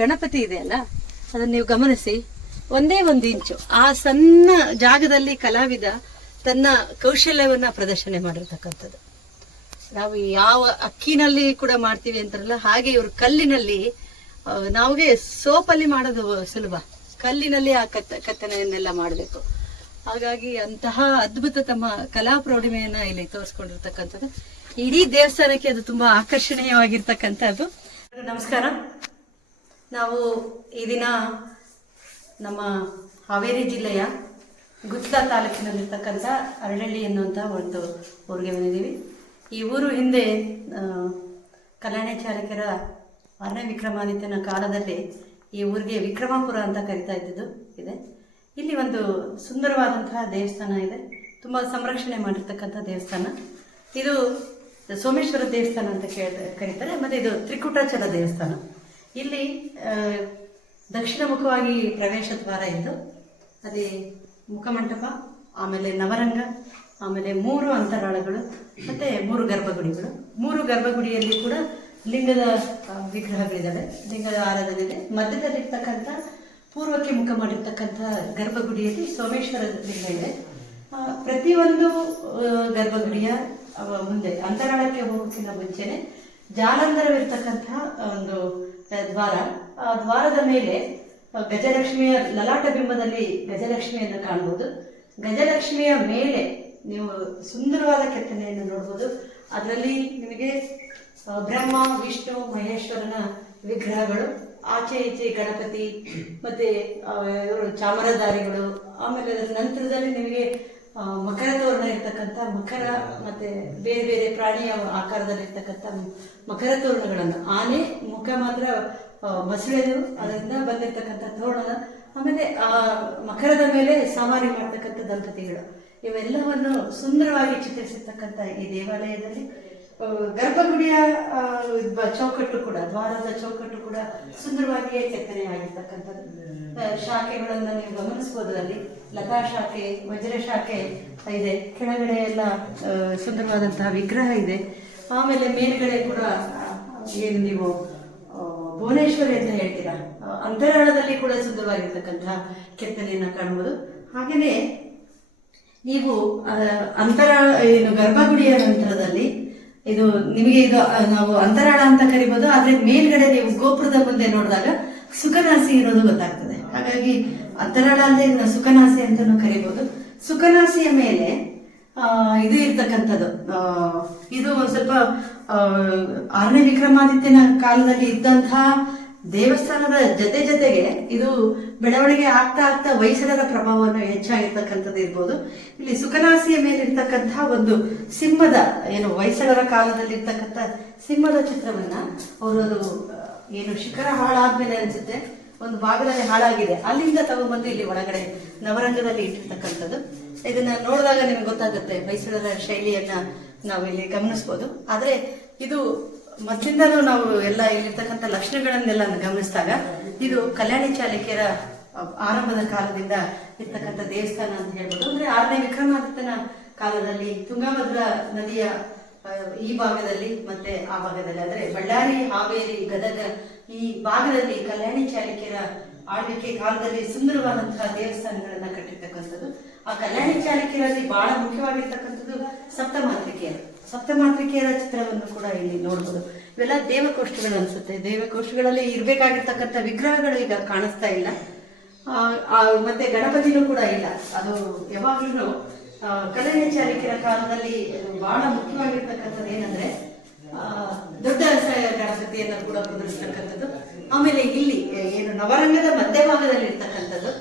ಗಣಪತಿ ಇದೆಯಲ್ಲ, ಅದನ್ನು ನೀವು ಗಮನಿಸಿ, ಒಂದೇ 1 ಇಂಚು ಆ ಸಣ್ಣ ಜಾಗದಲ್ಲಿ ಕಲಾವಿದ ತನ್ನ ಕೌಶಲ್ಯವನ್ನ ಪ್ರದರ್ಶನ ಮಾಡಿರ್ತಕ್ಕಂಥದ್ದು. ನಾವು ಯಾವ ಅಕ್ಕಿನಲ್ಲಿ ಕೂಡ ಮಾಡ್ತೀವಿ ಅಂತಾರಲ್ಲ, ಹಾಗೆ ಇವರು ಕಲ್ಲಿನಲ್ಲಿ, ನಾವಿಗೆ ಸೋಪಲ್ಲಿ ಮಾಡೋದು ಸುಲಭ, ಕಲ್ಲಿನಲ್ಲಿ ಆ ಕೆತ್ತನೆಯನ್ನೆಲ್ಲ ಮಾಡಬೇಕು. ಹಾಗಾಗಿ ಅಂತಹ ಅದ್ಭುತ ತಮ್ಮ ಕಲಾ ಪ್ರೌಢಿಮೆಯನ್ನ ಇಲ್ಲಿ ತೋರಿಸ್ಕೊಂಡಿರ್ತಕ್ಕಂಥದ್ದು. ಇಡೀ ದೇವಸ್ಥಾನಕ್ಕೆ ಅದು ತುಂಬಾ ಆಕರ್ಷಣೀಯವಾಗಿರ್ತಕ್ಕಂಥದ್ದು. ನಮಸ್ಕಾರ. ನಾವು ಈ ದಿನ ನಮ್ಮ ಹಾವೇರಿ ಜಿಲ್ಲೆಯ ಗುತ್ಲ ತಾಲೂಕಿನಲ್ಲಿರ್ತಕ್ಕಂಥ ಅರಳಳ್ಳಿ ಎನ್ನುವಂಥ ಒಂದು ಊರಿಗೆ ಬಂದಿದ್ದೀವಿ. ಈ ಊರು ಹಿಂದೆ ಕಲ್ಯಾಣಿ ಚಾಲುಕ್ಯರ 6ನೇ ವಿಕ್ರಮಾದಿತ್ಯನ ಕಾಲದಲ್ಲಿ ಈ ಊರಿಗೆ ವಿಕ್ರಮಾಪುರ ಅಂತ ಕರಿತಾ ಇದ್ದಿದ್ದು ಇದೆ. ಇಲ್ಲಿ ಒಂದು ಸುಂದರವಾದಂತಹ ದೇವಸ್ಥಾನ ಇದೆ, ತುಂಬ ಸಂರಕ್ಷಣೆ ಮಾಡಿರ್ತಕ್ಕಂಥ ದೇವಸ್ಥಾನ. ಇದು ಸೋಮೇಶ್ವರ ದೇವಸ್ಥಾನ ಅಂತ ಕರೀತಾರೆ. ಮತ್ತು ಇದು ತ್ರಿಕುಟಾಚಲ ದೇವಸ್ಥಾನ. ಇಲ್ಲಿ ದಕ್ಷಿಣ ಮುಖವಾಗಿ ಪ್ರವೇಶ ದ್ವಾರ ಇದ್ದು, ಅದೇ ಮುಖಮಂಟಪ, ಆಮೇಲೆ ನವರಂಗ, ಆಮೇಲೆ 3 ಅಂತರಾಳಗಳು, ಮತ್ತೆ 3 ಗರ್ಭಗುಡಿಗಳು. 3 ಗರ್ಭಗುಡಿಯಲ್ಲಿ ಕೂಡ ಲಿಂಗದ ವಿಗ್ರಹಗಳಿದ್ದಾವೆ, ಲಿಂಗದ ಆರಾಧನೆ ಇದೆ. ಮಧ್ಯದಲ್ಲಿರ್ತಕ್ಕಂಥ ಪೂರ್ವಕ್ಕೆ ಮುಖ ಮಾಡಿರ್ತಕ್ಕಂಥ ಗರ್ಭಗುಡಿಯಲ್ಲಿ ಸೋಮೇಶ್ವರ ಲಿಂಗ ಇದೆ. ಪ್ರತಿಯೊಂದು ಗರ್ಭಗುಡಿಯ ಮುಂದೆ ಅಂತರಾಳಕ್ಕೆ ಹೋಗೋಕ್ಕಿಂತ ಮುಂಚೆನೆ ಜಾಲಂಧರವಿರ್ತಕ್ಕಂಥ ಒಂದು ದ್ವಾರ. ಆ ದ್ವಾರದ ಮೇಲೆ ಗಜಲಕ್ಷ್ಮಿಯ ಲಲಾಟ ಬಿಂಬದಲ್ಲಿ ಗಜಲಕ್ಷ್ಮಿಯನ್ನು ಕಾಣಬಹುದು. ಗಜಲಕ್ಷ್ಮಿಯ ಮೇಲೆ ನೀವು ಸುಂದರವಾದ ಕೆತ್ತನೆಯನ್ನು ನೋಡಬಹುದು. ಅದರಲ್ಲಿ ನಿಮಗೆ ಬ್ರಹ್ಮ, ವಿಷ್ಣು, ಮಹೇಶ್ವರನ ವಿಗ್ರಹಗಳು, ಆಚೆ ಈಚೆ ಗಣಪತಿ, ಮತ್ತೆ ಇವರು ಚಾಮರಧಾರಿಗಳು. ಆಮೇಲೆ ಅದರ ನಂತರದಲ್ಲಿ ನಿಮಗೆ ಮಕರ ತೋರಣ ಇರ್ತಕ್ಕಂಥ ಮಕರ, ಮತ್ತೆ ಬೇರೆ ಬೇರೆ ಪ್ರಾಣಿಯ ಆಕಾರದಲ್ಲಿರ್ತಕ್ಕಂಥ ಮಕರ ತೋರಣಗಳನ್ನು, ಆನೆ ಮುಖ ಮಾತ್ರ ಮಸಳೆದು ಅದರಿಂದ ಬಂದಿರತಕ್ಕಂಥ ತೋರಣ, ಆಮೇಲೆ ಆ ಮಕರದ ಮೇಲೆ ಸವಾರಿ ಮಾಡ್ತಕ್ಕಂಥ ದಂಪತಿಗಳು, ಇವೆಲ್ಲವನ್ನು ಸುಂದರವಾಗಿ ಚಿತ್ರಿಸಿರ್ತಕ್ಕಂಥ ಈ ದೇವಾಲಯದಲ್ಲಿ ಗರ್ಭಗುಡಿಯ ಚೌಕಟ್ಟು ಕೂಡ, ದ್ವಾರದ ಚೌಕಟ್ಟು ಕೂಡ ಸುಂದರವಾಗಿಯೇ ಕೆತ್ತನೆ ಆಗಿರ್ತಕ್ಕಂಥದ್ದು. ಶಾಖೆಗಳನ್ನು ನೀವು ಗಮನಿಸಬಹುದು. ಅಲ್ಲಿ ಲತಾ ಶಾಖೆ, ವಜ್ರ ಶಾಖೆ ಇದೆ. ಕೆಳಗಡೆ ಎಲ್ಲ ಸುಂದರವಾದಂತಹ ವಿಗ್ರಹ ಇದೆ. ಆಮೇಲೆ ಮೇಲ್ಗಡೆ ಕೂಡ ಏನು ನೀವು ಭುವನೇಶ್ವರಿ ಅಂತ ಹೇಳ್ತೀರಾ, ಅಂತರಾಳದಲ್ಲಿ ಕೂಡ ಸುಂದರವಾಗಿರ್ತಕ್ಕಂತಹ ಕೆತ್ತನೆಯನ್ನ ಕಾಣಬಹುದು. ಹಾಗೆಯೇ ನೀವು ಅಂತರಾಳ ಏನು ಗರ್ಭಗುಡಿಯ ನಂತರದಲ್ಲಿ ಇದು ನಿಮಗೆ ಇದು ನಾವು ಅಂತರಾಳ ಅಂತ ಕರಿಬಹುದು. ಆದ್ರೆ ಮೇಲ್ಗಡೆ ನೀವು ಗೋಪುರದ ಮುಂದೆ ನೋಡಿದಾಗ ಸುಖನಾಸಿ ಇರೋದು ಗೊತ್ತಾಗ್ತದೆ. ಹಾಗಾಗಿ ಅಂತರಾಳ ಅಂದ್ರೆ ಇದನ್ನ ಸುಖನಾಸಿ ಅಂತಾನು ಕರಿಬಹುದು. ಸುಖನಾಸಿಯ ಮೇಲೆ ಇದು ಇರ್ತಕ್ಕಂಥದ್ದು, ಇದು ಒಂದ್ ಸ್ವಲ್ಪ 6ನೇ ವಿಕ್ರಮಾದಿತ್ಯನ ಕಾಲದಲ್ಲಿ ಇದ್ದಂತಹ ದೇವಸ್ಥಾನದ ಜೊತೆಗೆ ಇದು ಬೆಳವಣಿಗೆ ಆಗ್ತಾ ಆಗ್ತಾ ಹೊಯ್ಸಳರ ಪ್ರಭಾವವನ್ನು ಹೆಚ್ಚಾಗಿರ್ತಕ್ಕಂಥದ್ದು ಇರ್ಬೋದು. ಇಲ್ಲಿ ಸುಖನಾಸಿಯ ಮೇಲೆ ಇರ್ತಕ್ಕಂತಹ ಒಂದು ಸಿಂಹದ, ಏನು ಹೊಯ್ಸಳರ ಕಾಲದಲ್ಲಿ ಇರ್ತಕ್ಕಂಥ ಸಿಂಹದ ಚಿತ್ರವನ್ನ ಅವರು ಏನು ಶಿಖರ ಹಾಳಾದ್ಮೇಲೆ ಅನ್ಸುತ್ತೆ, ಒಂದು ಭಾಗದಲ್ಲಿ ಹಾಳಾಗಿದೆ, ಅಲ್ಲಿಂದ ತಗೊಂಡ್ಬಂದು ಇಲ್ಲಿ ಒಳಗಡೆ ನವರಂಗದಲ್ಲಿ ಇಟ್ಟಿರ್ತಕ್ಕಂಥದ್ದು. ಇದನ್ನ ನೋಡಿದಾಗ ನಿಮ್ಗೆ ಗೊತ್ತಾಗುತ್ತೆ ಹೊಯ್ಸಳರ ಶೈಲಿಯನ್ನ ನಾವು ಇಲ್ಲಿ ಗಮನಿಸ್ಬೋದು. ಆದ್ರೆ ಇದು ಮೊದಲಿಂದಲೂ ನಾವು ಎಲ್ಲ ಇಲ್ಲಿರ್ತಕ್ಕಂಥ ಲಕ್ಷಣಗಳನ್ನೆಲ್ಲ ಗಮನಿಸಿದಾಗ ಇದು ಕಲ್ಯಾಣಿ ಚಾಲುಕ್ಯರ ಆರಂಭದ ಕಾಲದಿಂದ ಇರ್ತಕ್ಕಂಥ ದೇವಸ್ಥಾನ ಅಂತ ಹೇಳ್ಬೋದು. ಅಂದ್ರೆ 6ನೇ ವಿಕ್ರಮಾದಿತ್ಯನ ಕಾಲದಲ್ಲಿ ತುಂಗಭದ್ರಾ ನದಿಯ ಈ ಭಾಗದಲ್ಲಿ ಮತ್ತೆ ಆ ಭಾಗದಲ್ಲಿ, ಅಂದ್ರೆ ಬಳ್ಳಾರಿ, ಹಾವೇರಿ, ಗದಗ ಈ ಭಾಗದಲ್ಲಿ ಕಲ್ಯಾಣಿ ಚಾಲುಕ್ಯರ ಆಳ್ವಿಕೆ ಕಾಲದಲ್ಲಿ ಸುಂದರವಾದಂತಹ ದೇವಸ್ಥಾನಗಳನ್ನ ಕಟ್ಟಿರ್ತಕ್ಕಂಥದ್ದು. ಆ ಕಲ್ಯಾಣಿ ಚಾಲುಕ್ಯರಲ್ಲಿ ಬಹಳ ಮುಖ್ಯವಾಗಿರ್ತಕ್ಕಂಥದ್ದು ಸಪ್ತಮಾತೃಕೆಯರ ಚಿತ್ರವನ್ನು ಕೂಡ ಇಲ್ಲಿ ನೋಡಬಹುದು. ಇವೆಲ್ಲ ದೇವಕೋಷ್ಠಗಳು ಅನ್ಸುತ್ತೆ. ದೇವಕೋಷ್ಠಗಳಲ್ಲಿ ಇರ್ಬೇಕಾಗಿರ್ತಕ್ಕಂಥ ವಿಗ್ರಹಗಳು ಈಗ ಕಾಣಿಸ್ತಾ ಇಲ್ಲ. ಮತ್ತೆ ಗಣಪತಿನೂ ಕೂಡ ಇಲ್ಲ. ಅದು ಯಾವಾಗ್ಲೂ ಕಲ್ಯಾಣಿ ಚಾಲುಕ್ಯರ ಕಾಲದಲ್ಲಿ ಬಹಳ ಮುಖ್ಯವಾಗಿರ್ತಕ್ಕಂಥದ್ದು ಏನಂದ್ರೆ ದೊಡ್ಡ ಗಣಪತಿಯನ್ನು ಕೂಡ ಕುದುರಿಸ್ತಕ್ಕಂಥದ್ದು. ಆಮೇಲೆ ಇಲ್ಲಿ ಏನು ನವರಂಗದ ಮಧ್ಯಭಾಗದಲ್ಲಿ ಇರ್ತಕ್ಕಂಥದ್ದು,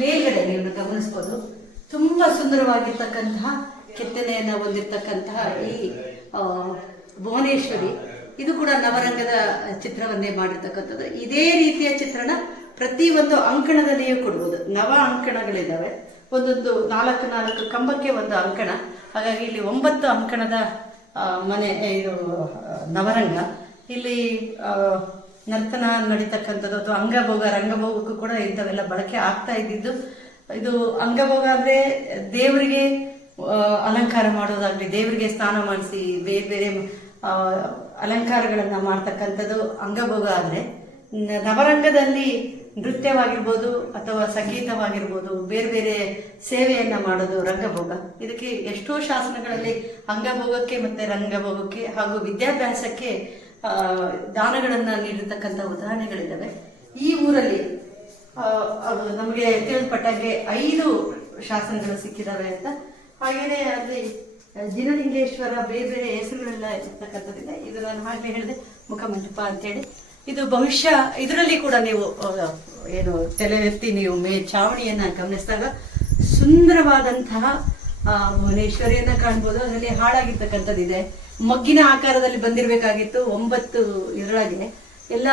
ಮೇಲ್ಗಡೆ ನೀವು ಗಮನಿಸಬಹುದು, ತುಂಬಾ ಸುಂದರವಾಗಿರ್ತಕ್ಕಂತಹ ಕೆತ್ತನೆಯನ್ನ ಹೊಂದಿರತಕ್ಕಂತಹ ಈ ಭುವನೇಶ್ವರಿ, ಇದು ಕೂಡ ನವರಂಗದ ಚಿತ್ರವನ್ನೇ ಮಾಡಿರ್ತಕ್ಕಂಥದ್ದು. ಇದೇ ರೀತಿಯ ಚಿತ್ರಣ ಪ್ರತಿಯೊಂದು ಅಂಕಣದಲ್ಲಿಯೂ ಕೊಡ್ಬೋದು. ನವ ಅಂಕಣಗಳಿದ್ದಾವೆ, ಒಂದೊಂದು 4 ಕಂಬಕ್ಕೆ ಒಂದು ಅಂಕಣ. ಹಾಗಾಗಿ ಇಲ್ಲಿ 9 ಅಂಕಣದ ಮನೆ ಇದು ನವರಂಗ. ಇಲ್ಲಿ ನರ್ತನ ನಡೀತಕ್ಕಂಥದ್ದು ಅಥವಾ ಅಂಗಭೋಗ, ರಂಗಭೋಗಕ್ಕೂ ಕೂಡ ಇಂಥವೆಲ್ಲ ಬಳಕೆ ಆಗ್ತಾ ಇದ್ದಿದ್ದು. ಇದು ಅಂಗಭೋಗ ಅಂದ್ರೆ ದೇವರಿಗೆ ಅಲಂಕಾರ ಮಾಡೋದಾಗ್ಲಿ, ದೇವರಿಗೆ ಸ್ನಾನ ಮಾಡಿಸಿ ಬೇರೆ ಬೇರೆ ಅಲಂಕಾರಗಳನ್ನ ಮಾಡ್ತಕ್ಕಂಥದ್ದು ಅಂಗಭೋಗ. ಆದ್ರೆ ನವರಂಗದಲ್ಲಿ ನೃತ್ಯವಾಗಿರ್ಬೋದು ಅಥವಾ ಸಂಗೀತವಾಗಿರ್ಬೋದು, ಬೇರೆ ಬೇರೆ ಸೇವೆಯನ್ನ ಮಾಡೋದು ರಂಗಭೋಗ. ಇದಕ್ಕೆ ಎಷ್ಟೋ ಶಾಸನಗಳಲ್ಲಿ ಅಂಗಭೋಗಕ್ಕೆ ಮತ್ತೆ ರಂಗಭೋಗಕ್ಕೆ ಹಾಗೂ ವಿದ್ಯಾಭ್ಯಾಸಕ್ಕೆ ದಾನಗಳನ್ನ ನೀಡಿರ್ತಕ್ಕಂಥ ಉದಾಹರಣೆಗಳಿದ್ದಾವೆ. ಈ ಊರಲ್ಲಿ ನಮಗೆ ತಿಳಿದುಪಟ್ಟಂಗೆ 5 ಶಾಸನಗಳು ಸಿಕ್ಕಿದಾವೆ ಅಂತ. ಹಾಗೇನೆ ಅಲ್ಲಿ ಜಿನಲಿಂಗೇಶ್ವರ ಬೇರೆ ಬೇರೆ ಹೆಸರುಗಳೆಲ್ಲ ಇರ್ತಕ್ಕಂಥದ್ದಿದೆ. ಇದು ನಾನು ಹಾಗೆ ಹೇಳಿದೆ ಮುಖಮಂಟಪ ಅಂತೇಳಿ. ಇದು ಬಹುಶಃ ಇದರಲ್ಲಿ ಕೂಡ ನೀವು ಏನು ತಲೆ ಎತ್ತಿ ನೀವು ಚಾವಣಿಯನ್ನ ಗಮನಿಸಿದಾಗ ಸುಂದರವಾದಂತಹ ಭುವನೇಶ್ವರಿಯನ್ನ ಕಾಣ್ಬೋದು. ಅದರಲ್ಲಿ ಹಾಳಾಗಿರ್ತಕ್ಕಂಥದ್ದಿದೆ. ಮಗ್ಗಿನ ಆಕಾರದಲ್ಲಿ ಬಂದಿರಬೇಕಾಗಿತ್ತು. 9 ಇದರೊಳಗೆ ಎಲ್ಲ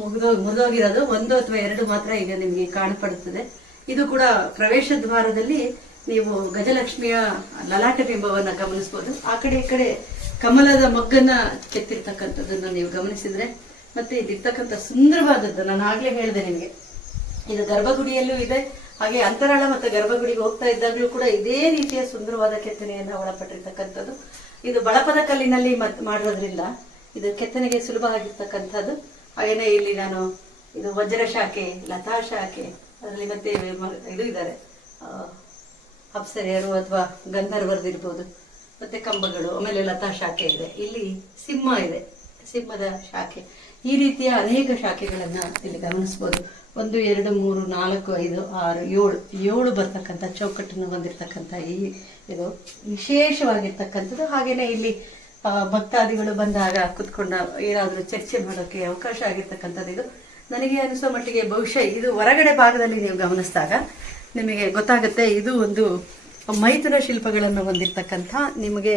ಮುರಿದೋಗಿರೋದು 1 ಅಥವಾ 2 ಮಾತ್ರ ಈಗ ನಿಮಗೆ ಕಾಣಪಡುತ್ತದೆ. ಇದು ಕೂಡ ಪ್ರವೇಶ ದ್ವಾರದಲ್ಲಿ ನೀವು ಗಜಲಕ್ಷ್ಮಿಯ ಲಲಾಟ ಬಿಂಬವನ್ನ ಗಮನಿಸಬಹುದು. ಆ ಕಡೆ ಈ ಕಡೆ ಕಮಲದ ಮಗ್ಗನ್ನ ಕೆತ್ತಿರ್ತಕ್ಕಂಥದ್ದನ್ನ ನೀವು ಗಮನಿಸಿದ್ರೆ, ಮತ್ತೆ ಇಲ್ಲಿರ್ತಕ್ಕಂಥ ಸುಂದರವಾದದ್ದು ನಾನು ಆಗ್ಲೇ ಹೇಳಿದೆ ನಿಮಗೆ, ಇದು ಗರ್ಭಗುಡಿಯಲ್ಲೂ ಇದೆ. ಹಾಗೆ ಅಂತರಾಳ ಮತ್ತು ಗರ್ಭಗುಡಿಗೆ ಹೋಗ್ತಾ ಇದ್ದಾಗಲೂ ಕೂಡ ಇದೇ ರೀತಿಯ ಸುಂದರವಾದ ಕೆತ್ತನೆಯನ್ನ ಒಳಪಟ್ಟಿರ್ತಕ್ಕಂಥದ್ದು. ಇದು ಬಳಪದ ಕಲ್ಲಿನಲ್ಲಿ ಮಾಡೋದ್ರಿಂದ ಇದು ಕೆತ್ತನೆಗೆ ಸುಲಭ ಆಗಿರ್ತಕ್ಕಂಥದ್ದು. ಹಾಗೇನೆ ಇಲ್ಲಿ ನಾನು ಇದು ವಜ್ರ ಶಾಖೆ, ಲತಾ ಶಾಖೆ, ಅದರಲ್ಲಿ ಮತ್ತೆ ಇದು ಇದ್ದಾರೆ ಅಪ್ಸರೆಯರು ಅಥವಾ ಗಂಧರ್ವರದಿರ್ಬೋದು, ಮತ್ತೆ ಕಂಬಗಳು, ಆಮೇಲೆ ಲತಾ ಶಾಖೆ ಇದೆ. ಇಲ್ಲಿ ಸಿಂಹ ಇದೆ, ಸಿಂಹದ ಶಾಖೆ. ಈ ರೀತಿಯ ಅನೇಕ ಶಾಖೆಗಳನ್ನ ಇಲ್ಲಿ ಗಮನಿಸಬಹುದು. 1, 2, 3, 4, 5, 6, 7 ಬರ್ತಕ್ಕಂಥ ಚೌಕಟ್ಟನ್ನು ಹೊಂದಿರತಕ್ಕಂಥ ಇದು ವಿಶೇಷವಾಗಿರ್ತಕ್ಕಂಥದ್ದು. ಹಾಗೇನೆ ಇಲ್ಲಿ ಭಕ್ತಾದಿಗಳು ಬಂದಾಗ ಕುತ್ಕೊಂಡ ಏನಾದರೂ ಚರ್ಚೆ ಮಾಡೋಕೆ ಅವಕಾಶ ಆಗಿರ್ತಕ್ಕಂಥದ್ದು. ಇದು ನನಗೆ ಅನಿಸೋ ಮಟ್ಟಿಗೆ ಬಹುಶಃ ಇದು ಹೊರಗಡೆ ಭಾಗದಲ್ಲಿ ನೀವು ಗಮನಿಸಿದಾಗ ನಿಮಗೆ ಗೊತ್ತಾಗುತ್ತೆ. ಇದು ಒಂದು ಮೈಥುನ ಶಿಲ್ಪಗಳನ್ನು ಹೊಂದಿರತಕ್ಕಂಥ, ನಿಮಗೆ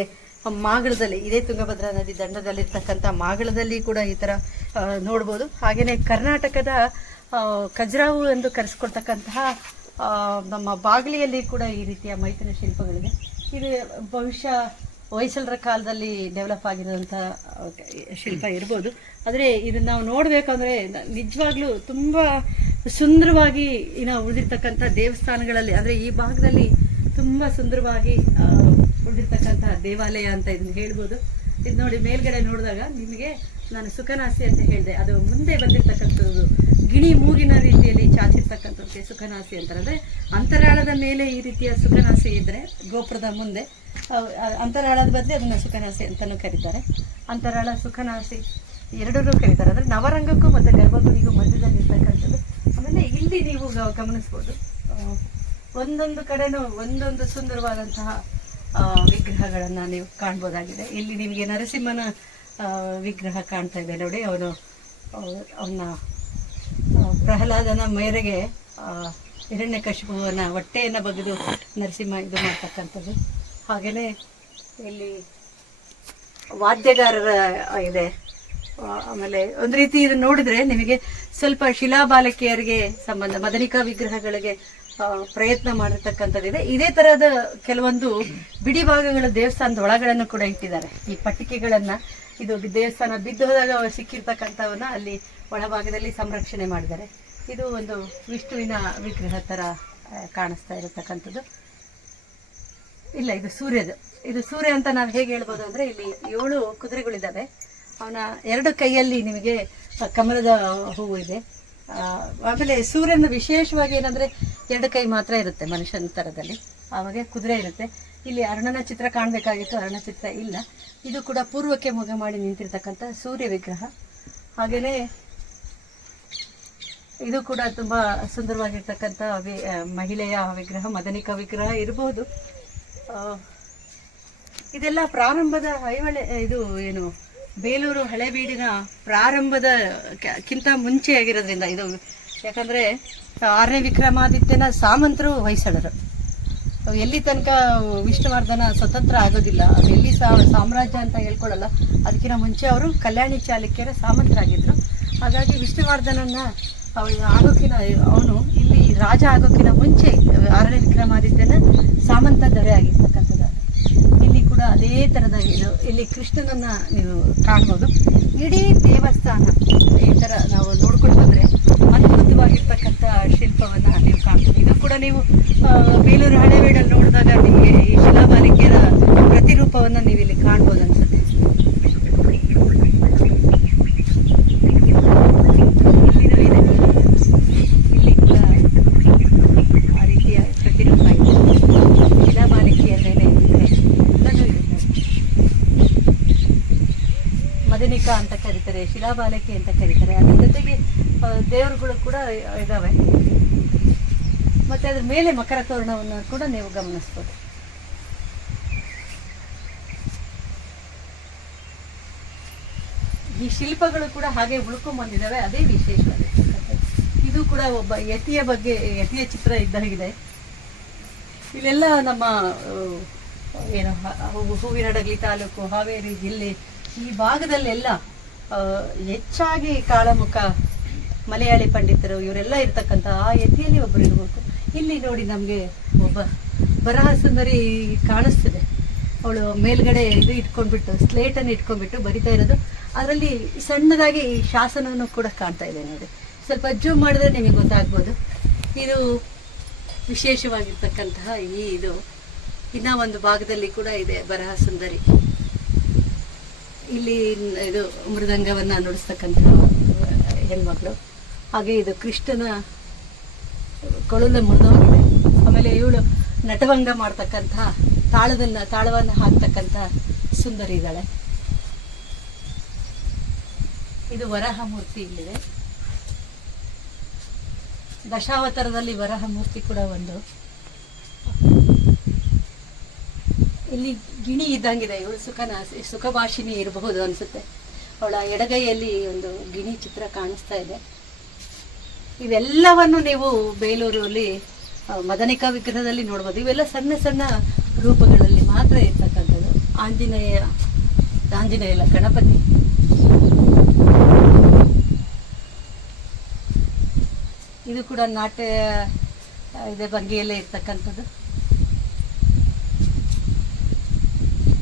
ಮಾಗಳದಲ್ಲಿ ಇದೇ ತುಂಗಭದ್ರಾ ನದಿ ದಂಡದಲ್ಲಿರ್ತಕ್ಕಂಥ ಮಾಗಳದಲ್ಲಿ ಕೂಡ ಈ ತರ ನೋಡ್ಬೋದು. ಹಾಗೇನೆ ಕರ್ನಾಟಕದ ಖಜುರಾಹು ಎಂದು ಕರೆಸ್ಕೊಳ್ತಕ್ಕಂತಹ ನಮ್ಮ ಬಾಗ್ಲಿಯಲ್ಲಿ ಕೂಡ ಈ ರೀತಿಯ ಮೈಥುನ ಶಿಲ್ಪಗಳಿದೆ. ಇದು ಬಹುಶಃ ಹೊಯ್ಸಳರ ಕಾಲದಲ್ಲಿ ಡೆವಲಪ್ ಆಗಿರುವಂಥ ಶಿಲ್ಪ ಇರ್ಬೋದು. ಆದರೆ ಇದನ್ನ ನಾವು ನೋಡ್ಬೇಕಂದ್ರೆ ನಿಜವಾಗ್ಲೂ ತುಂಬಾ ಸುಂದರವಾಗಿ ಉಳಿದಿರ್ತಕ್ಕಂಥ ದೇವಸ್ಥಾನಗಳಲ್ಲಿ, ಅಂದ್ರೆ ಈ ಭಾಗದಲ್ಲಿ ತುಂಬಾ ಸುಂದರವಾಗಿ ಉಳಿದಿರ್ತಕ್ಕಂಥ ದೇವಾಲಯ ಅಂತ ಇದನ್ನ ಹೇಳ್ಬೋದು. ಇದು ನೋಡಿ, ಮೇಲ್ಗಡೆ ನೋಡಿದಾಗ ನಿಮಗೆ ನಾನು ಸುಖನಾಸಿ ಅಂತ ಹೇಳಿದೆ, ಅದು ಮುಂದೆ ಬಂದಿರ್ತಕ್ಕಂಥದ್ದು ಗಿಣಿ ಮೂಗಿನ ರೀತಿಯಲ್ಲಿ ಚಾಚಿರ್ತಕ್ಕಂಥದ್ದಕ್ಕೆ ಸುಖನಾಸಿ ಅಂತಾರೆ. ಅಂದ್ರೆ ಅಂತರಾಳದ ಮೇಲೆ ಈ ರೀತಿಯ ಸುಖನಾಸಿ ಇದ್ರೆ ಗೋಪುರದ ಮುಂದೆ, ಅಂತರಾಳದ ಬದಲು ಅದನ್ನ ಸುಖನಾಸಿ ಅಂತಾನೂ ಕರೀತಾರೆ. ಅಂತರಾಳ, ಸುಖನಾಸಿ ಎರಡನ್ನೂ ಕರೀತಾರೆ. ಅಂದ್ರೆ ನವರಂಗಕ್ಕೂ ಮತ್ತೆ ಗರ್ಭಗುಡಿಗೂ ಮಧ್ಯದಲ್ಲಿ ಇರ್ತಕ್ಕಂಥದ್ದು. ಆಮೇಲೆ ಇಲ್ಲಿ ನೀವು ಗಮನಿಸ್ಬೋದು, ಒಂದೊಂದು ಕಡೆನೂ ಒಂದೊಂದು ಸುಂದರವಾದಂತಹ ವಿಗ್ರಹಗಳನ್ನ ನೀವು ಕಾಣ್ಬೋದಾಗಿದೆ. ಇಲ್ಲಿ ನಿಮಗೆ ನರಸಿಂಹನ ವಿಗ್ರಹ ಕಾಣ್ತಾ ಇದೆ ನೋಡಿ. ಅವನ ಪ್ರಹ್ಲಾದನ ಮೇರೆಗೆ ಹಿರಣ್ಯಕಶಿಪುವನ ಹೊಟ್ಟೆಯನ್ನ ಬಗೆದು ನರಸಿಂಹ ಇದು ಮಾಡ್ತಕ್ಕಂಥದ್ದು. ಹಾಗೇನೆ ಇಲ್ಲಿ ವಾದ್ಯಗಾರರ ಇದೆ. ಆಮೇಲೆ ಒಂದು ರೀತಿ ಇದು ನೋಡಿದ್ರೆ ನಿಮಗೆ ಸ್ವಲ್ಪ ಶಿಲಾಬಾಲಕಿಯರಿಗೆ ಸಂಬಂಧ, ಮದನಿಕಾ ವಿಗ್ರಹಗಳಿಗೆ ಪ್ರಯತ್ನ ಮಾಡಿರ್ತಕ್ಕಂಥದ್ದಿದೆ. ಇದೇ ತರಹದ ಕೆಲವೊಂದು ಬಿಡಿ ಭಾಗಗಳ ದೇವಸ್ಥಾನದ ಒಳಗಳನ್ನು ಕೂಡ ಇಟ್ಟಿದ್ದಾರೆ. ಈ ಪಟ್ಟಿಕೆಗಳನ್ನ, ಇದು ದೇವಸ್ಥಾನ ಬಿದ್ದು ಹೋದಾಗ ಸಿಕ್ಕಿರ್ತಕ್ಕಂಥವನ್ನ ಅಲ್ಲಿ ಒಳಭಾಗದಲ್ಲಿ ಸಂರಕ್ಷಣೆ ಮಾಡಿದ್ದಾರೆ. ಇದು ಒಂದು ವಿಷ್ಣುವಿನ ವಿಗ್ರಹ ತರ ಕಾಣಿಸ್ತಾ ಇರತಕ್ಕಂಥದ್ದು. ಇಲ್ಲ, ಇದು ಸೂರ್ಯದು. ಇದು ಸೂರ್ಯ ಅಂತ ನಾವು ಹೇಗೆ ಹೇಳ್ಬೋದು ಅಂದ್ರೆ, ಇಲ್ಲಿ 7 ಕುದುರೆಗಳಿದ್ದಾವೆ. ಅವನ 2 ಕೈಯಲ್ಲಿ ನಿಮಗೆ ಕಮಲದ ಹೂವು ಇದೆ. ಆಮೇಲೆ ಸೂರ್ಯನ ವಿಶೇಷವಾಗಿ ಏನಂದ್ರೆ 2 ಕೈ ಮಾತ್ರ ಇರುತ್ತೆ ಮನುಷ್ಯನ ತರದಲ್ಲಿ. ಆವಾಗ ಕುದುರೆ ಇರುತ್ತೆ. ಇಲ್ಲಿ ಅರ್ಣನ ಚಿತ್ರ ಕಾಣಬೇಕಾಗಿತ್ತು, ಅರ್ಣ ಚಿತ್ರ ಇಲ್ಲ. ಇದು ಕೂಡ ಪೂರ್ವಕ್ಕೆ ಮುಖ ಮಾಡಿ ನಿಂತಿರ್ತಕ್ಕಂಥ ಸೂರ್ಯ ವಿಗ್ರಹ. ಹಾಗೇನೆ ಇದು ಕೂಡ ತುಂಬಾ ಸುಂದರವಾಗಿರ್ತಕ್ಕಂಥ ಮಹಿಳೆಯ ವಿಗ್ರಹ, ಮದನಿಕಾ ವಿಗ್ರಹ ಇರಬಹುದು. ಇದೆಲ್ಲ ಪ್ರಾರಂಭದ ಇದು ಏನು ಬೇಲೂರು ಹಳೆಬೀಡಿನ ಪ್ರಾರಂಭದಕ್ಕಿಂತ ಮುಂಚೆ ಆಗಿರೋದ್ರಿಂದ ಇದು, ಯಾಕಂದ್ರೆ 6ನೇ ವಿಕ್ರಮಾದಿತ್ಯನ ಸಾಮಂತರು ಹೊಯ್ಸಳರು. ಎಲ್ಲಿ ತನಕ ವಿಷ್ಣುವರ್ಧನ ಸ್ವತಂತ್ರ ಆಗೋದಿಲ್ಲ, ಅದು ಎಲ್ಲಿ ಸಾಮ್ರಾಜ್ಯ ಅಂತ ಹೇಳ್ಕೊಳ್ಳಲ್ಲ, ಅದಕ್ಕಿಂತ ಮುಂಚೆ ಅವರು ಕಲ್ಯಾಣಿ ಚಾಲುಕ್ಯರ ಸಾಮಂತರಾಗಿದ್ರು. ಹಾಗಾಗಿ ವಿಷ್ಣುವರ್ಧನನ್ನ ಅವನು ಇಲ್ಲಿ ರಾಜ ಆಗೋಕ್ಕಿಂತ ಮುಂಚೆ 6ನೇ ವಿಕ್ರಮಾದಿತ್ಯನ ಸಾಮಂತ ದೊರೆ ಆಗಿರ್ತಕ್ಕಂಥದ್ದು. ಇಲ್ಲಿ ಕೂಡ ಅದೇ ತರದ ಇಲ್ಲಿ ಕೃಷ್ಣನನ್ನ ನೀವು ಕಾಣ್ಬೋದು. ಇಡೀ ದೇವಸ್ಥಾನ ಈ ತರ ನಾವು ನೋಡ್ಕೊಂಡು ಬಂದ್ರೆ ಅದ್ಭುತವಾಗಿರ್ತಕ್ಕಂಥ ಶಿಲ್ಪವನ್ನ ನೀವು ಕಾಣ್ಬೋದು. ಇದು ಕೂಡ ನೀವು ಬೇಲೂರು ಹಳೆಬೀಡಲ್ಲಿ ನೋಡಿದಾಗ ನಿಮಗೆ ಈ ಶಿಲಾಬಾಲಿಕೆಯರ ಪ್ರತಿರೂಪವನ್ನ ನೀವು ಇಲ್ಲಿ ಕಾಣ್ಬೋದು ಅನ್ಸುತ್ತೆ. ಶಿಲಾಬಾಲಿಕೆ ಅಂತ ಕರೀತಾರೆ. ಅದ್ರ ಜೊತೆಗೆ ದೇವರುಗಳು ಕೂಡ ಇದ್ದಾವೆ. ಮತ್ತೆ ಅದ್ರ ಮೇಲೆ ಮಕರ ತೋರಣವನ್ನು ಕೂಡ ನೀವು ಗಮನಿಸ್ಬೋದು. ಈ ಶಿಲ್ಪಗಳು ಕೂಡ ಹಾಗೆ ಉಳ್ಕೊಂಡ್ಬಂದಿದ್ದಾವೆ, ಅದೇ ವಿಶೇಷವಾಗಿರ್ತಕ್ಕಂಥದ್ದು. ಇದು ಕೂಡ ಒಬ್ಬ ಯತಿಯ ಚಿತ್ರ ಇದ್ದಾಗಿದೆ. ಇಲ್ಲೆಲ್ಲ ನಮ್ಮ ಏನು ಹೂವಿನಡಗಲಿ ತಾಲೂಕು, ಹಾವೇರಿ ಜಿಲ್ಲೆ ಈ ಭಾಗದಲ್ಲೆಲ್ಲ ಹೆಚ್ಚಾಗಿ ಕಾಳಮುಖ ಮಲಯಾಳಿ ಪಂಡಿತರು ಇವರೆಲ್ಲ ಇರ್ತಕ್ಕಂಥ ಆ ಯತಿಯಲ್ಲಿ ಒಬ್ಬರು ಇರಬೇಕು. ಇಲ್ಲಿ ನೋಡಿ ನಮಗೆ ಒಬ್ಬ ಬರಹ ಸುಂದರಿ ಕಾಣಿಸ್ತಿದೆ. ಅವಳು ಮೇಲ್ಗಡೆ ಇದು ಇಟ್ಕೊಂಡ್ಬಿಟ್ಟು ಸ್ಲೇಟನ್ನು ಇಟ್ಕೊಂಡ್ಬಿಟ್ಟು ಬರಿತಾ ಇರೋದು. ಅದರಲ್ಲಿ ಸಣ್ಣದಾಗಿ ಶಾಸನವನ್ನು ಕೂಡ ಕಾಣ್ತಾ ಇದೆ ನೋಡಿ. ಸ್ವಲ್ಪ ಜೂಮ್ ಮಾಡಿದ್ರೆ ನಿಮಗೆ ಗೊತ್ತಾಗ್ಬೋದು. ಇದು ವಿಶೇಷವಾಗಿರ್ತಕ್ಕಂತಹ ಇದು ಇನ್ನ ಒಂದು ಭಾಗದಲ್ಲಿ ಕೂಡ ಇದೆ ಬರಹ ಸುಂದರಿ. ಇಲ್ಲಿ ಇದು ಮೃದಂಗವನ್ನ ನುಡಿಸ್ತಕ್ಕಂತಹ ಹೆಣ್ಮಕ್ಳು. ಹಾಗೆ ಇದು ಕೃಷ್ಣನ ಕೊಳಲು ಮುರಿದೋಗಿದೆ. ಆಮೇಲೆ ಇವಳು ನಟಭಂಗ ಮಾಡ್ತಕ್ಕಂಥ ತಾಳವನ್ನು ಹಾಕ್ತಕ್ಕಂಥ ಸುಂದರಿ ಇದ್ದಾಳೆ. ಇದು ವರಹ ಮೂರ್ತಿ ಇಲ್ಲಿದೆ. ದಶಾವತಾರದಲ್ಲಿ ವರಹ ಮೂರ್ತಿ ಕೂಡ ಒಂದು. ಇಲ್ಲಿ ಗಿಣಿ ಇದ್ದಂಗಿದೆ. ಇವಳು ಸುಖಭಾಷಿಣಿ ಇರಬಹುದು ಅನ್ಸುತ್ತೆ. ಅವಳ ಎಡಗೈಯಲ್ಲಿ ಒಂದು ಗಿಣಿ ಚಿತ್ರ ಕಾಣಿಸ್ತಾ ಇದೆ. ಇವೆಲ್ಲವನ್ನು ನೀವು ಬೇಲೂರಲ್ಲಿ ಮದನಿಕಾ ವಿಗ್ರಹದಲ್ಲಿ ನೋಡ್ಬೋದು. ಇವೆಲ್ಲ ಸಣ್ಣ ಸಣ್ಣ ರೂಪಗಳಲ್ಲಿ ಮಾತ್ರ ಇರ್ತಕ್ಕಂಥದ್ದು. ಆಂಜನೇಯ ಇಲ್ಲ, ಗಣಪತಿ. ಇದು ಕೂಡ ನಾಟ್ಯ ಇದೆ ಭಂಗಿಯಲ್ಲೇ ಇರ್ತಕ್ಕಂಥದ್ದು.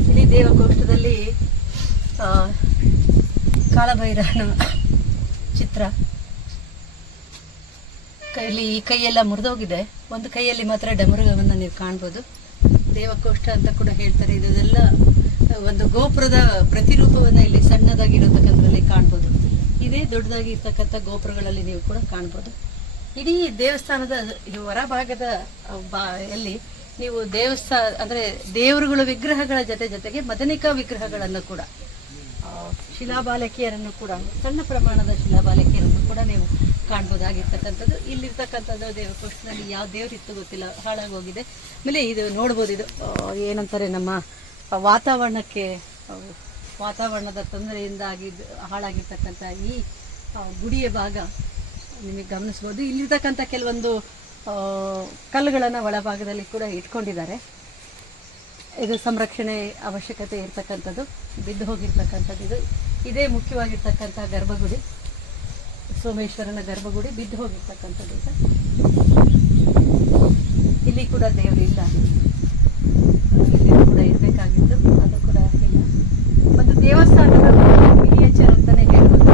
ಇಲ್ಲಿ ದೇವಕೋಷ್ಠದಲ್ಲಿ ಕಾಳಭೈರವನ ಚಿತ್ರ. ಈ ಕೈಯೆಲ್ಲ ಮುರಿದೋಗಿದೆ. ಒಂದು ಕೈಯಲ್ಲಿ ಮಾತ್ರ ಡಮರುಗವನ್ನು ನೀವು ಕಾಣ್ಬೋದು. ದೇವಕೋಷ್ಠ ಅಂತ ಕೂಡ ಹೇಳ್ತಾರೆ. ಇದೆಲ್ಲ ಒಂದು ಗೋಪುರದ ಪ್ರತಿರೂಪವನ್ನು ಇಲ್ಲಿ ಸಣ್ಣದಾಗಿರತಕ್ಕಂಥದ್ರಲ್ಲಿ ಕಾಣ್ಬೋದು. ಇದೇ ದೊಡ್ಡದಾಗಿ ಇರ್ತಕ್ಕಂಥ ಗೋಪುರಗಳಲ್ಲಿ ನೀವು ಕೂಡ ಕಾಣ್ಬೋದು. ಇಡೀ ದೇವಸ್ಥಾನದ ಹೊರಭಾಗದ ಎಲ್ಲಿ ನೀವು ಅಂದ್ರೆ ದೇವರುಗಳ ವಿಗ್ರಹಗಳ ಜೊತೆಗೆ ಮದನಿಕಾ ವಿಗ್ರಹಗಳನ್ನು ಕೂಡ, ಶಿಲಾಬಾಲಕಿಯರನ್ನು ಕೂಡ, ಸಣ್ಣ ಪ್ರಮಾಣದ ಶಿಲಾಬಾಲಕಿಯರನ್ನು ಕೂಡ ನೀವು ಕಾಣ್ಬೋದಾಗಿರ್ತಕ್ಕಂಥದ್ದು. ಇಲ್ಲಿರ್ತಕ್ಕಂಥದ್ದು ದೇವಕೋಷ್ಠದಲ್ಲಿ ಯಾವ ದೇವರಿತ್ತು ಗೊತ್ತಿಲ್ಲ, ಹಾಳಾಗೋಗಿದೆ. ಆಮೇಲೆ ಇದು ನೋಡ್ಬೋದು, ಇದು ಏನಂತಾರೆ, ನಮ್ಮ ವಾತಾವರಣದ ತೊಂದರೆಯಿಂದ ಹಾಳಾಗಿರ್ತಕ್ಕಂಥ ಈ ಗುಡಿಯ ಭಾಗ ನಿಮಗೆ ಗಮನಿಸ್ಬೋದು. ಇಲ್ಲಿರ್ತಕ್ಕಂಥ ಕೆಲವೊಂದು ಕಲ್ಲುಗಳನ್ನು ಒಳಭಾಗದಲ್ಲಿ ಕೂಡ ಇಟ್ಕೊಂಡಿದ್ದಾರೆ. ಇದು ಸಂರಕ್ಷಣೆ ಅವಶ್ಯಕತೆ ಇರ್ತಕ್ಕಂಥದ್ದು, ಬಿದ್ದು ಹೋಗಿರ್ತಕ್ಕಂಥದ್ದು. ಇದೇ ಮುಖ್ಯವಾಗಿರ್ತಕ್ಕಂಥ ಗರ್ಭಗುಡಿ, ಸೋಮೇಶ್ವರನ ಗರ್ಭಗುಡಿ ಬಿದ್ದು ಹೋಗಿರ್ತಕ್ಕಂಥದ್ದು. ಇಲ್ಲಿ ಕೂಡ ದೇವರು ಇಲ್ಲ, ಇಲ್ಲಿ ಕೂಡ ಇರಬೇಕಾಗಿತ್ತು, ಅದು ಕೂಡ ಇಲ್ಲ. ಒಂದು ದೇವಸ್ಥಾನದ ಮಿನಿಯೇಚರ್ ಅಂತಾನೆ ಹೇಳ್ಬೋದು.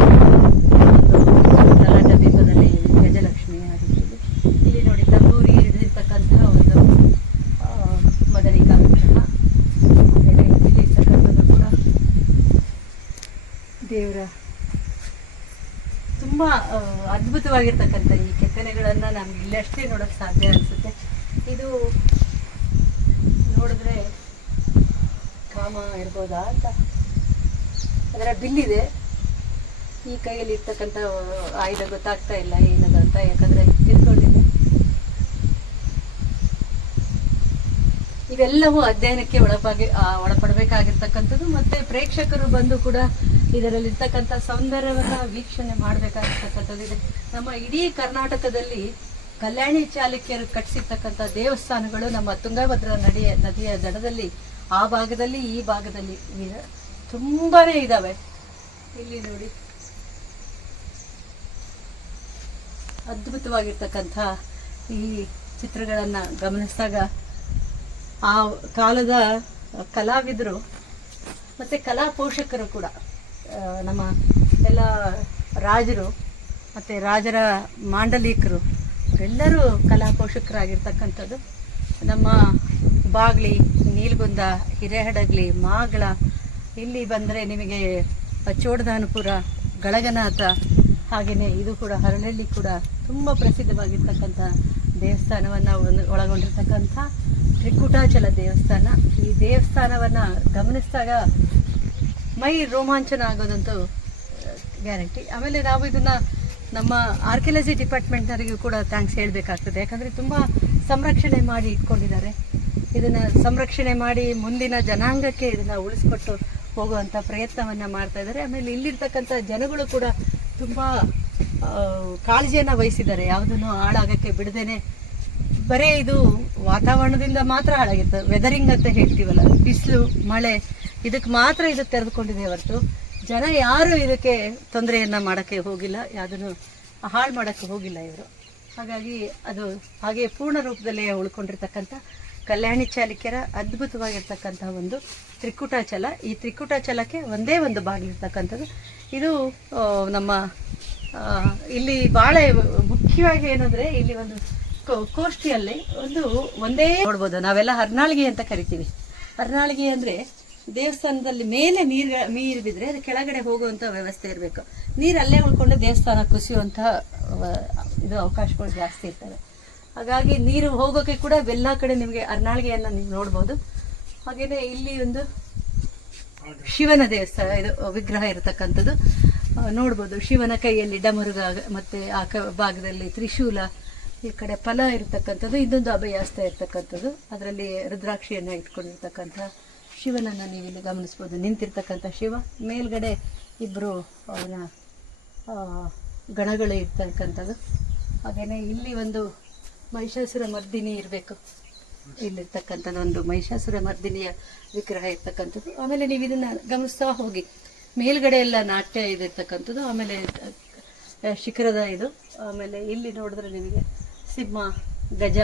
ಲಲಾಟ ದೀಪದಲ್ಲಿ ಗಜಲಕ್ಷ್ಮಿ ಆಗಿರ್ಬೋದು. ಇಲ್ಲಿ ನೋಡಿ ತಂಬೂರಿ ಹಿಡಿದಿರ್ತಕ್ಕಂತಹ ಒಂದು ಮದನಿಕಾ ವಿಗ್ರಹ. ಇಲ್ಲಿ ಇರ್ತಕ್ಕಂಥದ್ದು ಕೂಡ ದೇವರ ತುಂಬಾ ಅದ್ಭುತವಾಗಿರ್ತಕ್ಕಂಥ ಈ ಕೆತ್ತನೆಗಳನ್ನ ನಮ್ಗೆ ಇಲ್ಲಷ್ಟೇ ನೋಡಕ್ ಸಾಧ್ಯ ಅನ್ಸುತ್ತೆ. ಇದು ನೋಡಿದ್ರೆ ಕಾಮ ಇರ್ಬೋದಾ ಅಂತ. ಅದರ ಬಿಲ್ಲಿದೆ. ಈ ಕೈಯಲ್ಲಿ ಇರ್ತಕ್ಕಂಥ ಆಯುಧ ಗೊತ್ತಾಗ್ತಾ ಇಲ್ಲ ಏನದು ಅಂತ, ಯಾಕಂದ್ರೆ ತಿಳ್ಕೊಂಡಿದೆ. ಇವೆಲ್ಲವೂ ಅಧ್ಯಯನಕ್ಕೆ ಒಳಪಡಬೇಕಾಗಿರ್ತಕ್ಕಂಥದ್ದು. ಮತ್ತೆ ಪ್ರೇಕ್ಷಕರು ಬಂದು ಕೂಡ ಇದರಲ್ಲಿರ್ತಕ್ಕಂಥ ಸೌಂದರ್ಯವನ್ನ ವೀಕ್ಷಣೆ ಮಾಡಬೇಕಾಗಿರ್ತಕ್ಕಂಥದ್ದು ಇದೆ. ನಮ್ಮ ಇಡೀ ಕರ್ನಾಟಕದಲ್ಲಿ ಕಲ್ಯಾಣಿ ಚಾಲುಕ್ಯರು ಕಟ್ಟಿಸಿರ್ತಕ್ಕಂಥ ದೇವಸ್ಥಾನಗಳು ನಮ್ಮ ತುಂಗಭದ್ರಾ ನದಿಯ ದಡದಲ್ಲಿ, ಆ ಭಾಗದಲ್ಲಿ, ಈ ಭಾಗದಲ್ಲಿ ತುಂಬಾನೇ ಇದಾವೆ. ಇಲ್ಲಿ ನೋಡಿ, ಅದ್ಭುತವಾಗಿರ್ತಕ್ಕಂಥ ಈ ಚಿತ್ರಗಳನ್ನ ಗಮನಿಸಿದಾಗ ಆ ಕಾಲದ ಕಲಾವಿದರು ಮತ್ತೆ ಕಲಾ ಪೋಷಕರು ಕೂಡ, ನಮ್ಮ ಎಲ್ಲ ರಾಜರು ಮತ್ತೆ ರಾಜರ ಮಾಂಡಲಿಕರು ಅವರೆಲ್ಲರೂ ಕಲಾ ಪೋಷಕರಾಗಿರ್ತಕ್ಕಂಥದ್ದು. ನಮ್ಮ ಬಾಗ್ಲಿ, ನೀಲ್ಗುಂದ, ಹಿರೇಹಡಗ್ಲಿ, ಮಾಗಳ, ಇಲ್ಲಿ ಬಂದರೆ ನಿಮಗೆ ಚೋಡದಾನಪುರ, ಗಳಗನಾಥ, ಹಾಗೆಯೇ ಇದು ಕೂಡ ಹರಳಹಳ್ಳಿ ಕೂಡ ತುಂಬ ಪ್ರಸಿದ್ಧವಾಗಿರ್ತಕ್ಕಂಥ ದೇವಸ್ಥಾನವನ್ನು ಒಳಗೊಂಡಿರ್ತಕ್ಕಂಥ ತ್ರಿಕುಟಾಚಲ ದೇವಸ್ಥಾನ. ಈ ದೇವಸ್ಥಾನವನ್ನು ಗಮನಿಸಿದಾಗ ಮೈ ರೋಮಾಂಚನ ಆಗೋದಂತೂ ಗ್ಯಾರಂಟಿ. ಆಮೇಲೆ ನಾವು ಇದನ್ನು ನಮ್ಮ ಆರ್ಕಿಯಾಲಜಿ ಡಿಪಾರ್ಟ್ಮೆಂಟ್ನವರಿಗೂ ಕೂಡ ಥ್ಯಾಂಕ್ಸ್ ಹೇಳಬೇಕಾಗ್ತದೆ. ಯಾಕಂದರೆ ತುಂಬ ಸಂರಕ್ಷಣೆ ಮಾಡಿ ಇಟ್ಕೊಂಡಿದ್ದಾರೆ. ಇದನ್ನು ಸಂರಕ್ಷಣೆ ಮಾಡಿ ಮುಂದಿನ ಜನಾಂಗಕ್ಕೆ ಇದನ್ನು ಉಳಿಸ್ಕೊಟ್ಟು ಹೋಗುವಂಥ ಪ್ರಯತ್ನವನ್ನು ಮಾಡ್ತಾ ಇದ್ದಾರೆ. ಆಮೇಲೆ ಇಲ್ಲಿರ್ತಕ್ಕಂಥ ಜನಗಳು ಕೂಡ ತುಂಬ ಕಾಳಜಿಯನ್ನು ವಹಿಸಿದ್ದಾರೆ. ಯಾವುದನ್ನು ಹಾಳಾಗೋಕ್ಕೆ ಬಿಡದೇನೆ. ಬರೀ ಇದು ವಾತಾವರಣದಿಂದ ಮಾತ್ರ ಹಾಳಾಗಿತ್ತು, ವೆದರಿಂಗ್ ಅಂತ ಹೇಳ್ತೀವಲ್ಲ, ಬಿಸಿಲು ಮಳೆ ಇದಕ್ಕೆ ಮಾತ್ರ ಇದು ತೆರೆದುಕೊಂಡಿದೆ ಹೊರತು ಜನ ಯಾರು ಇದಕ್ಕೆ ತೊಂದರೆಯನ್ನು ಮಾಡೋಕ್ಕೆ ಹೋಗಿಲ್ಲ, ಯಾವುದನ್ನು ಹಾಳು ಮಾಡೋಕ್ಕೆ ಹೋಗಿಲ್ಲ ಇವರು. ಹಾಗಾಗಿ ಅದು ಹಾಗೆ ಪೂರ್ಣ ರೂಪದಲ್ಲೇ ಉಳ್ಕೊಂಡಿರ್ತಕ್ಕಂಥ ಕಲ್ಯಾಣಿ ಚಾಲುಕ್ಯರ ಅದ್ಭುತವಾಗಿರ್ತಕ್ಕಂಥ ಒಂದು ತ್ರಿಕೂಟಾಚಲ. ಈ ತ್ರಿಕೂಟಾಚಲಕ್ಕೆ ಒಂದೇ ಒಂದು ಬಾಗಿಲಿರ್ತಕ್ಕಂಥದ್ದು. ಇದು ನಮ್ಮ ಇಲ್ಲಿ ಭಾಳ ಮುಖ್ಯವಾಗಿ ಏನಂದರೆ ಇಲ್ಲಿ ಒಂದು ಕೋಷ್ಠಿಯಲ್ಲಿ ಒಂದೇ ನೋಡ್ಬೋದು. ನಾವೆಲ್ಲ ಹರ್ನಾಳಿಗೆ ಅಂತ ಕರಿತೀವಿ. ಹರ್ನಾಳಿಗೆ ಅಂದರೆ ದೇವಸ್ಥಾನದಲ್ಲಿ ಮೇಲೆ ನೀರು ಬಿದ್ದರೆ ಅದು ಕೆಳಗಡೆ ಹೋಗುವಂಥ ವ್ಯವಸ್ಥೆ ಇರಬೇಕು. ನೀರು ಅಲ್ಲೇ ಉಳ್ಕೊಂಡು ದೇವಸ್ಥಾನ ಕುಸಿಯುವಂಥ ಇದು ಅವಕಾಶಗಳು ಜಾಸ್ತಿ ಇರ್ತವೆ. ಹಾಗಾಗಿ ನೀರು ಹೋಗೋಕ್ಕೆ ಕೂಡ ಎಲ್ಲ ಕಡೆ ನಿಮಗೆ ಹರ್ನಾಳಿಗೆಯನ್ನು ನೀವು ನೋಡ್ಬೋದು. ಹಾಗೆಯೇ ಇಲ್ಲಿ ಒಂದು ಶಿವನ ದೇವಸ್ಥಾನ, ಇದು ವಿಗ್ರಹ ಇರತಕ್ಕಂಥದ್ದು ನೋಡ್ಬೋದು. ಶಿವನ ಕೈಯಲ್ಲಿ ಡಮರುಗ ಮತ್ತು ಆ ಭಾಗದಲ್ಲಿ ತ್ರಿಶೂಲ, ಈ ಕಡೆ ಫಲ ಇರತಕ್ಕಂಥದ್ದು, ಇದೊಂದು ಅಭಯಾಸ್ತ ಇರ್ತಕ್ಕಂಥದ್ದು. ಅದರಲ್ಲಿ ರುದ್ರಾಕ್ಷಿಯನ್ನು ಇಟ್ಕೊಂಡಿರ್ತಕ್ಕಂಥ ಶಿವನನ್ನು ನೀವು ಇಲ್ಲಿ ಗಮನಿಸ್ಬೋದು. ನಿಂತಿರ್ತಕ್ಕಂಥ ಶಿವ, ಮೇಲ್ಗಡೆ ಇಬ್ಬರು ಅವನ ಗಣಗಳು ಇರ್ತಕ್ಕಂಥದ್ದು. ಹಾಗೆಯೇ ಇಲ್ಲಿ ಒಂದು ಮಹಿಷಾಸುರ ಮರ್ದಿನಿ ಇರಬೇಕು. ಇಲ್ಲಿರ್ತಕ್ಕಂಥದ್ದು ಒಂದು ಮಹಿಷಾಸುರ ಮರ್ದಿನಿಯ ವಿಗ್ರಹ ಇರ್ತಕ್ಕಂಥದ್ದು. ಆಮೇಲೆ ನೀವು ಇದನ್ನು ಗಮನಿಸ್ತಾ ಹೋಗಿ, ಮೇಲ್ಗಡೆ ಎಲ್ಲ ನಾಟ್ಯ ಇದಿರ್ತಕ್ಕಂಥದ್ದು. ಆಮೇಲೆ ಶಿಖರದ ಇದು. ಆಮೇಲೆ ಇಲ್ಲಿ ನೋಡಿದ್ರೆ ನಿಮಗೆ ಸಿಂಹ, ಗಜ,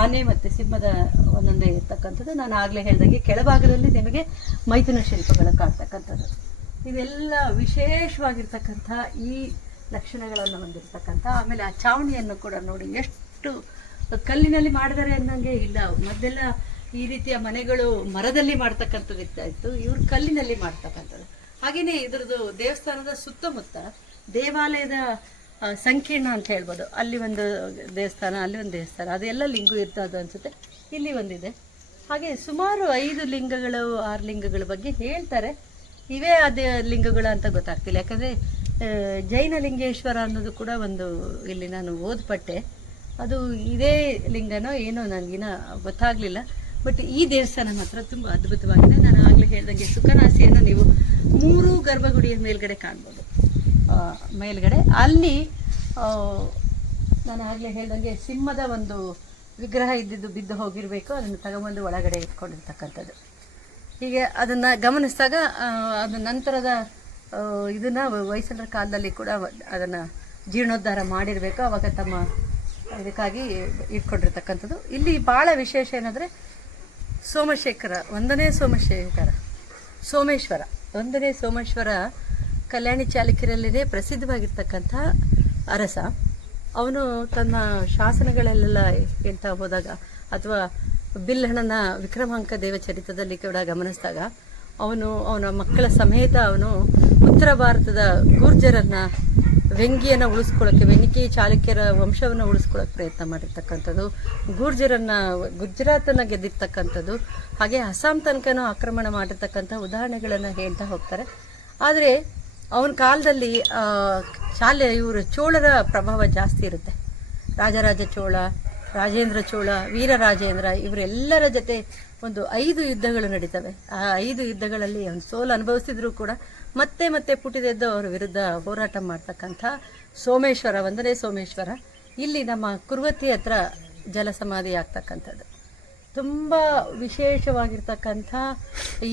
ಆನೆ ಮತ್ತು ಸಿಂಹದ ಒಂದೊಂದೇ ಇರ್ತಕ್ಕಂಥದ್ದು. ನಾನು ಆಗಲೇ ಹೇಳಿದಾಗೆ ಕೆಳಭಾಗದಲ್ಲಿ ನಿಮಗೆ ಮೈಥುನ ಶಿಲ್ಪಗಳು ಕಾಣ್ತಕ್ಕಂಥದ್ದು. ಇದೆಲ್ಲ ವಿಶೇಷವಾಗಿರ್ತಕ್ಕಂಥ ಈ ಲಕ್ಷಣಗಳನ್ನು ಹೊಂದಿರತಕ್ಕಂಥ. ಆಮೇಲೆ ಆ ಚಾವಣಿಯನ್ನು ಕೂಡ ನೋಡಿ, ಎಷ್ಟು ಕಲ್ಲಿನಲ್ಲಿ ಮಾಡಿದ್ದಾರೆ ಅನ್ನೋಂಗೆ ಇಲ್ಲ. ಮೊದಲೆಲ್ಲ ಈ ರೀತಿಯ ಮನೆಗಳು ಮರದಲ್ಲಿ ಮಾಡ್ತಕ್ಕಂಥದ್ದು ಇತ್ತು, ಇವರು ಕಲ್ಲಿನಲ್ಲಿ ಮಾಡ್ತಕ್ಕಂಥದ್ದು. ಹಾಗೆಯೇ ಇದ್ರದ್ದು ದೇವಸ್ಥಾನದ ಸುತ್ತಮುತ್ತ ದೇವಾಲಯದ ಸಂಕೀರ್ಣ ಅಂತ ಹೇಳ್ಬೋದು. ಅಲ್ಲಿ ಒಂದು ದೇವಸ್ಥಾನ, ಅಲ್ಲಿ ಒಂದು ದೇವಸ್ಥಾನ, ಅದೆಲ್ಲ ಲಿಂಗು ಇರ್ತದೆ ಅನಿಸುತ್ತೆ. ಇಲ್ಲಿ ಒಂದಿದೆ. ಹಾಗೆ ಸುಮಾರು 5 ಲಿಂಗಗಳು 6 ಲಿಂಗಗಳ ಬಗ್ಗೆ ಹೇಳ್ತಾರೆ. ಇವೇ ಅದೇ ಲಿಂಗಗಳು ಅಂತ ಗೊತ್ತಾಗ್ತಿಲ್ಲ. ಯಾಕಂದರೆ ಜೈನ ಲಿಂಗೇಶ್ವರ ಅನ್ನೋದು ಕೂಡ ಒಂದು ಇಲ್ಲಿ ನಾನು ಓದ್ಪಟ್ಟೆ. ಅದು ಇದೇ ಲಿಂಗನೋ ಏನೋ ನನಗಿನ ಗೊತ್ತಾಗಲಿಲ್ಲ. ಬಟ್ ಈ ದೇವಸ್ಥಾನ ಮಾತ್ರ ತುಂಬ ಅದ್ಭುತವಾಗಿದೆ. ನಾನು ಆಗಲೇ ಹೇಳಿದಂಗೆ ಸುಖನಾಸಿಯನ್ನು ನೀವು 3 ಗರ್ಭಗುಡಿಯ ಮೇಲ್ಗಡೆ ಕಾಣ್ಬೋದು. ಮೇಲ್ಗಡೆ ಅಲ್ಲಿ ನಾನು ಆಗಲೇ ಹೇಳ್ದಂಗೆ ಸಿಂಹದ ಒಂದು ವಿಗ್ರಹ ಇದ್ದಿದ್ದು ಬಿದ್ದು ಹೋಗಿರಬೇಕು. ಅದನ್ನು ತಗೊಂಬಂದು ಒಳಗಡೆ ಇಟ್ಕೊಂಡಿರ್ತಕ್ಕಂಥದ್ದು. ಹೀಗೆ ಅದನ್ನು ಗಮನಿಸಿದಾಗ ಅದು ನಂತರದ ಇದನ್ನು ಹೊಯ್ಸಳರ ಕಾಲದಲ್ಲಿ ಕೂಡ ಅದನ್ನು ಜೀರ್ಣೋದ್ಧಾರ ಮಾಡಿರಬೇಕು. ಆವಾಗ ತಮ್ಮ ಇದಕ್ಕಾಗಿ ಇಟ್ಕೊಂಡಿರ್ತಕ್ಕಂಥದ್ದು. ಇಲ್ಲಿ ಭಾಳ ವಿಶೇಷ ಏನಂದರೆ ಸೋಮಶೇಖರ, 1ನೇ ಸೋಮೇಶ್ವರ ಕಲ್ಯಾಣಿ ಚಾಲುಕ್ಯರಲ್ಲಿನೇ ಪ್ರಸಿದ್ಧವಾಗಿರ್ತಕ್ಕಂಥ ಅರಸ. ಅವನು ತನ್ನ ಶಾಸನಗಳಲ್ಲೆಲ್ಲ ಹೇಳ್ತಾ ಹೋದಾಗ, ಅಥವಾ ಬಿಲ್ಹಣನ ವಿಕ್ರಮಾಂಕ ದೇವಚರಿತದಲ್ಲಿ ಕೂಡ ಗಮನಿಸಿದಾಗ, ಅವನ ಮಕ್ಕಳ ಸಮೇತ ಅವನು ಉತ್ತರ ಭಾರತದ ಗೂರ್ಜರನ್ನು, ವೆಂಗಿಯನ್ನು ಉಳಿಸ್ಕೊಳ್ಳೋಕ್ಕೆ, ವೆಂಗಿ ಚಾಲುಕ್ಯರ ವಂಶವನ್ನು ಉಳಿಸ್ಕೊಳ್ಳೋಕೆ ಪ್ರಯತ್ನ ಮಾಡಿರ್ತಕ್ಕಂಥದ್ದು, ಗೂರ್ಜರನ್ನು, ಗುಜರಾತನ್ನು ಗೆದ್ದಿರ್ತಕ್ಕಂಥದ್ದು, ಹಾಗೆ ಅಸ್ಸಾಂ ತನಕನೂ ಆಕ್ರಮಣ ಮಾಡಿರ್ತಕ್ಕಂಥ ಉದಾಹರಣೆಗಳನ್ನು ಹೇಳ್ತಾ ಹೋಗ್ತಾರೆ. ಆದರೆ ಅವನ ಕಾಲದಲ್ಲಿ ಇವರು ಚೋಳರ ಪ್ರಭಾವ ಜಾಸ್ತಿ ಇರುತ್ತೆ. ರಾಜರಾಜ ಚೋಳ, ರಾಜೇಂದ್ರ ಚೋಳ, ವೀರರಾಜೇಂದ್ರ ಇವರೆಲ್ಲರ ಜೊತೆ ಒಂದು 5 ಯುದ್ಧಗಳು ನಡೀತವೆ. ಆ 5 ಯುದ್ಧಗಳಲ್ಲಿ ಅವನು ಸೋಲು ಅನುಭವಿಸಿದ್ರು ಕೂಡ ಮತ್ತೆ ಮತ್ತೆ ಪುಟಿದೆದ್ದು ಅವರ ವಿರುದ್ಧ ಹೋರಾಟ ಮಾಡ್ತಕ್ಕಂಥ ಸೋಮೇಶ್ವರ, 1ನೇ ಸೋಮೇಶ್ವರ ಇಲ್ಲಿ ನಮ್ಮ ಕುರುವತಿ ಹತ್ರ ಜಲಸಮಾಧಿ ಆಗ್ತಕ್ಕಂಥದ್ದು. ತುಂಬ ವಿಶೇಷವಾಗಿರ್ತಕ್ಕಂಥ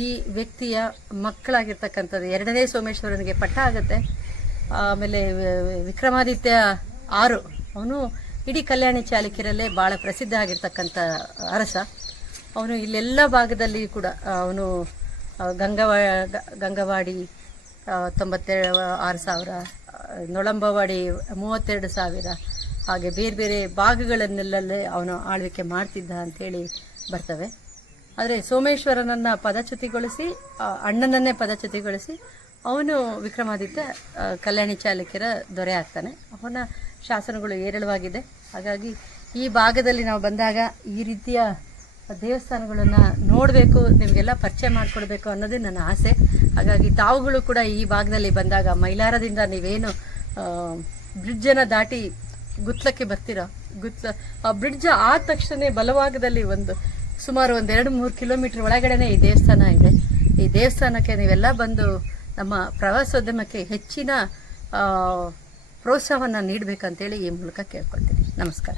ಈ ವ್ಯಕ್ತಿಯ ಮಕ್ಕಳಾಗಿರ್ತಕ್ಕಂಥದ್ದು 2ನೇ ಸೋಮೇಶ್ವರನಿಗೆ ಪಟ್ಟ ಆಗುತ್ತೆ. ಆಮೇಲೆ ವಿಕ್ರಮಾದಿತ್ಯ 6 ಅವನು ಇಡೀ ಕಲ್ಯಾಣಿ ಚಾಲುಕ್ಯರಲ್ಲೇ ಭಾಳ ಪ್ರಸಿದ್ಧ ಆಗಿರ್ತಕ್ಕಂಥ ಅರಸ. ಅವನು ಇಲ್ಲೆಲ್ಲ ಭಾಗದಲ್ಲಿ ಕೂಡ ಅವನು ಗಂಗವಾಡಿ 96,000, ನೊಳಂಬವಾಡಿ 32,000, ಹಾಗೆ ಬೇರೆ ಬೇರೆ ಭಾಗಗಳನ್ನೆಲ್ಲೇ ಅವನು ಆಳ್ವಿಕೆ ಮಾಡ್ತಿದ್ದ ಅಂಥೇಳಿ ಬರ್ತವೆ. ಆದರೆ ಸೋಮೇಶ್ವರನನ್ನು ಪದಚ್ಯುತಿಗೊಳಿಸಿ, ಅಣ್ಣನನ್ನೇ ಪದಚ್ಯುತಿಗೊಳಿಸಿ ಅವನು ವಿಕ್ರಮಾದಿತ್ಯ ಕಲ್ಯಾಣಿ ಚಾಲುಕ್ಯರ ದೊರೆ ಆಗ್ತಾನೆ. ಅವನ ಶಾಸನಗಳು ಹೇರಳವಾಗಿದೆ. ಹಾಗಾಗಿ ಈ ಭಾಗದಲ್ಲಿ ನಾವು ಬಂದಾಗ ಈ ರೀತಿಯ ದೇವಸ್ಥಾನಗಳನ್ನು ನೋಡಬೇಕು, ನಿಮಗೆಲ್ಲ ಪರಿಚಯ ಮಾಡಿಕೊಡ್ಬೇಕು ಅನ್ನೋದೇ ನನ್ನ ಆಸೆ. ಹಾಗಾಗಿ ತಾವುಗಳು ಕೂಡ ಈ ಭಾಗದಲ್ಲಿ ಬಂದಾಗ ಮೈಲಾರದಿಂದ ನೀವೇನು ಬ್ರಿಡ್ಜನ್ನು ದಾಟಿ ಗುತ್ಲಕ್ಕೆ ಬರ್ತೀರಾ, ಆ ಬ್ರಿಡ್ಜ್ ಆದ ತಕ್ಷಣ ಬಲಭಾಗದಲ್ಲಿ ಸುಮಾರು 2-3 ಕಿಲೋಮೀಟರ್ ಒಳಗಡೆನೆ ಈ ದೇವಸ್ಥಾನ ಇದೆ. ಈ ದೇವಸ್ಥಾನಕ್ಕೆ ನೀವೆಲ್ಲ ಬಂದು ನಮ್ಮ ಪ್ರವಾಸೋದ್ಯಮಕ್ಕೆ ಹೆಚ್ಚಿನ ಪ್ರೋತ್ಸಾಹವನ್ನು ನೀಡಬೇಕಂತೇಳಿ ಈ ಮೂಲಕ ಕೇಳ್ಕೊಳ್ತೀನಿ. ನಮಸ್ಕಾರ.